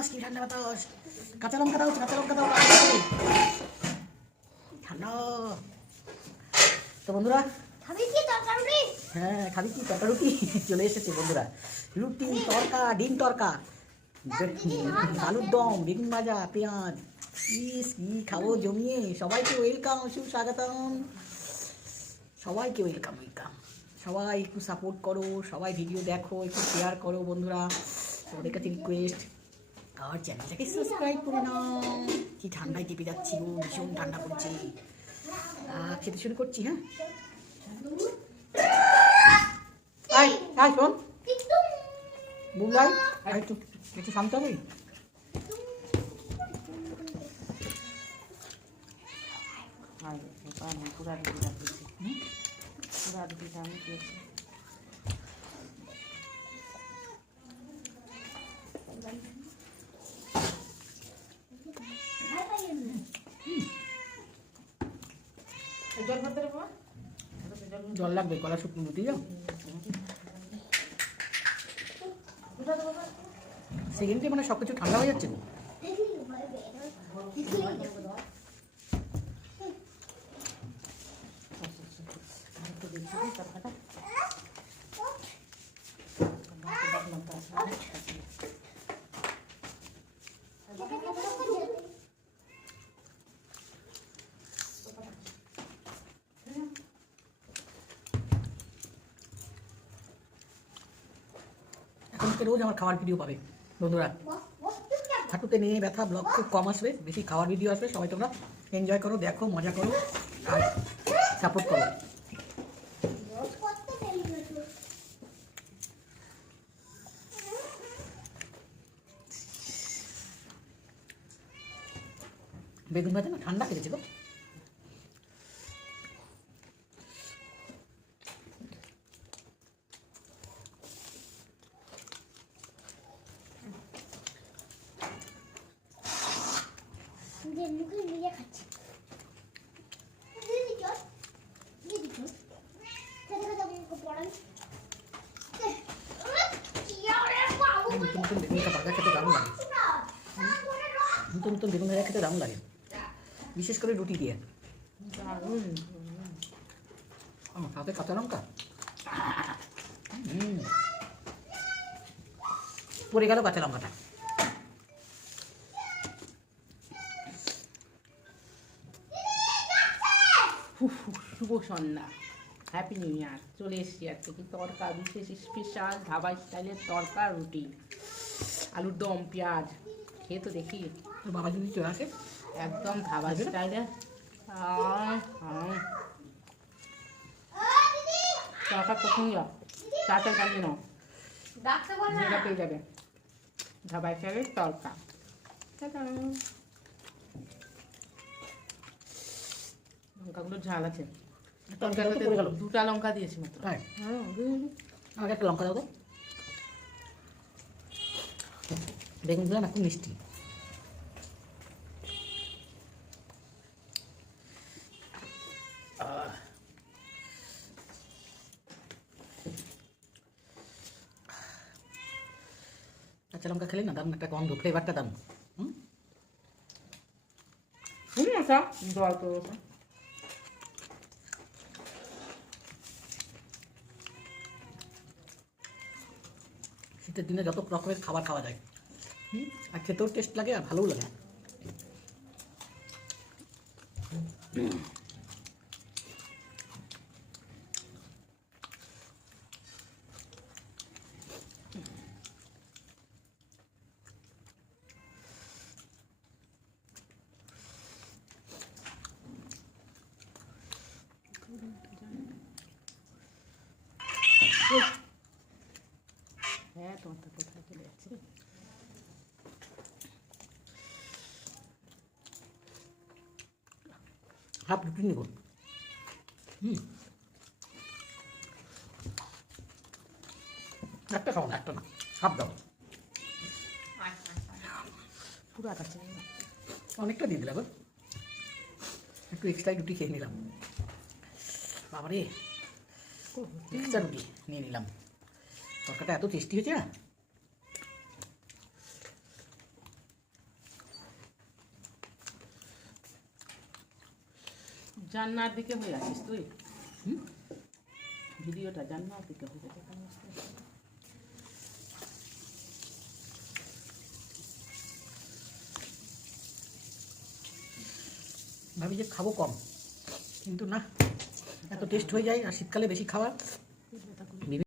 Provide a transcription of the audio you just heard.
বাতাস কি? ঠান্ডা বাতাস কাঁচা লঙ্কা দাও কাঁচা লঙ্কা দাও। ঠান্ডা। তো বন্ধুরা খাবি কি তরকারি হ্যাঁ খাবি কি? তরকা রুটি চলে এসেছে বন্ধুরা। রুটি তরকা ডিম তরকা। আলুর দম বেগুন ভাজা পেঁয়াজ। ইস কি খাব জমিয়ে? সবাইকে ওয়েলকাম সুস্বাগতম। সবাইকে ওয়েলকাম ওয়েলকাম সবাই একটু সাপোর্ট করো সবাই ভিডিও দেখো একটু শেয়ার করো বন্ধুরা। তোমাদের কাছে রিকোয়েস্ট আর চ্যানেলটাকে সাবস্ক্রাইব করে নাও কি ঠান্ডায় টিপে যাচ্ছি গো ভীষণ ঠান্ডা পড়ছে খেতে শুরু করছি হ্যাঁ আয় আয় শোন আর একটু একটু শান্ত হবে পুরা রুটিটা পুরা রুটিটা আমি দিয়েছি জল লাগবে কলা শুকনো রুটি যাও সেকেন্ডে মানে সবকিছু ঠান্ডা হয়ে যাচ্ছে। দেখি তরকাটা এখন থেকে রোজ আমার খাওয়ার ভিডিও পাবে, বন্ধুরা। হাঁটুতে নিয়ে ব্যথা ব্লগ খুব কম আসবে, বেশি খাওয়ার ভিডিও আসবে, সবাই তোমরা এনজয় করো, দেখো, মজা করো, আর সাপোর্ট করো। বেগুন ভাজা না, ঠান্ডা খেয়েছে গো যে মুখে নিয়ে খাচ্ছি দিদি চল দিদি চল খেতে খেতে মুখে পড়ান নতুন নতুন বেগুন ভাজা খেতে দারুণ লাগে নতুন নতুন বেগুন ভাজা খেতে দারুণ লাগে বিশেষ করে রুটি দিয়ে সাথে কাঁচা লঙ্কা। পড়ে গেল কাঁচা লঙ্কাটা শুভ সন্ধ্যা হ্যাপি নিউ ইয়ার চলে এসছি আজকে কি তরকা বিশেষ স্পেশাল ধাবা স্টাইলের তরকা রুটি। আলুর দম পেঁয়াজ। খেয়ে তো দেখি। বাবা যদি চলে আসে? একদম ধাবা? স্টাইলের। তরকা কখন যাও চাটা কাটিয়ে নাও। ডাকতে পেয়ে যাবে। ধাবা স্টাইলের তরকা। লঙ্কাগুলো ঝাল আছে। দুটা লঙ্কা দিয়েছি মাত্র। হ্যাঁ, আমাকে একটা লঙ্কা দাও তো। বেগুনগুলো না খুব মিষ্টি। কাঁচা লঙ্কা খেলে না দারুণ একটা গন্ধ ফ্লেভারটা দারুণ। হুম? হুম আচ্ছা। জল তো শীতের দিনে যত রকমের খাবার খাওয়া যায়। হুম? আর খেতেও টেস্ট লাগে আর ভালোও লাগে। হ্যাঁ তোমার তো কোথায় চলে যাচ্ছে রে? হাফ রুটি নেব। হুম। একটা খাও না একটা না হাফ দাও। পুরো আটা চিনি না। অনেকটা দিয়ে দিলাম গো। একটু এক্সট্রা রুটি খেয়ে নিলাম। বাবারে এক্সট্রা রুটি নিয়ে নিলাম। তরকাটা এত টেস্টি হয়েছে না? জান্নার দিকে হয়ে আছিস তুই? ভিডিওটা জান্নার দিকে হয়ে গেছে ভাবি যে খাব কম, কিন্তু না, এত টেস্ট হয়ে যায়, আর শীতকালে বেশি খাওয়া।